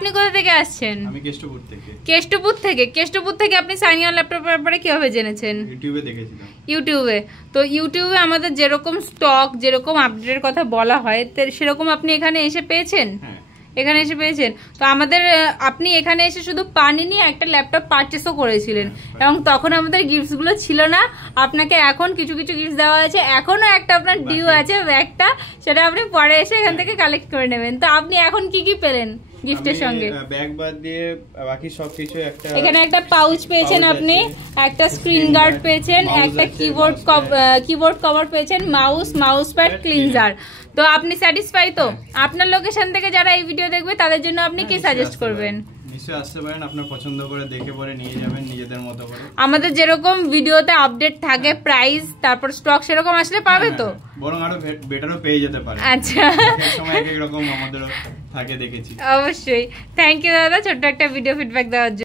আপনি কোথা থেকে আসছেন? আমি কেষ্টপুর থেকে। কেষ্টপুর থেকে আপনি সাইনিয়া ল্যাপটপের ব্যাপারে কিভাবে জেনেছেন? ইউটিউবে দেখেছিলাম। ইউটিউবে। তো ইউটিউবে আমাদের যেরকম স্টক, যেরকম আপডেটের কথা বলা হয়, সেরকম আপনি এখানে এসে পেয়েছেন? হ্যাঁ, এখানে এসে পেয়েছেন। তো আমাদের আপনি এখানে এসে শুধু পাননি, একটা ল্যাপটপ পারচেসও করেছিলেন, এবং তখন আমাদের গিফটসগুলো ছিল না। আপনাকে এখন কিছু কিছু গিফট দেওয়া আছে, এখনো একটা আপনার ডিউ আছে ব্যাগটা, সেটা আপনি পরে এসে এখান থেকে কালেক্ট করে নেবেন। তো আপনি এখন কি কি পেলেন গিফটের সঙ্গে? ব্যাগ বাদ দিয়ে বাকি সবকিছু একটা, এখানে একটা পাউচ পেয়েছেন আপনি, একটা স্ক্রিন গার্ড পেয়েছেন, একটা কিবোর্ড কভার পেয়েছেন, মাউস প্যাড, ক্লিনজার। তো আপনি স্যাটিসফাই তো? আপনার লোকেশন থেকে যারা এই ভিডিও দেখবে তাদের জন্য আপনি কি সাজেস্ট করবেন? নিশ্চয়ই আসতে পারেন, আপনার পছন্দ করে দেখে পরে নিয়ে যাবেন নিজেদের মতো করে। আমাদের যেরকম ভিডিওতে আপডেট থাকে প্রাইস, তারপর স্টক, সেরকম আসলে পাবে তো? বরং আরো বেটারও পেয়ে যেতে পারে। আচ্ছা, এক সময় এক এক রকম আমাদেরও থাকে, দেখেছি। অবশ্যই। থ্যাংক ইউ দাদা, ছোট্ট একটা ভিডিও ফিডব্যাক দেওয়ার জন্য।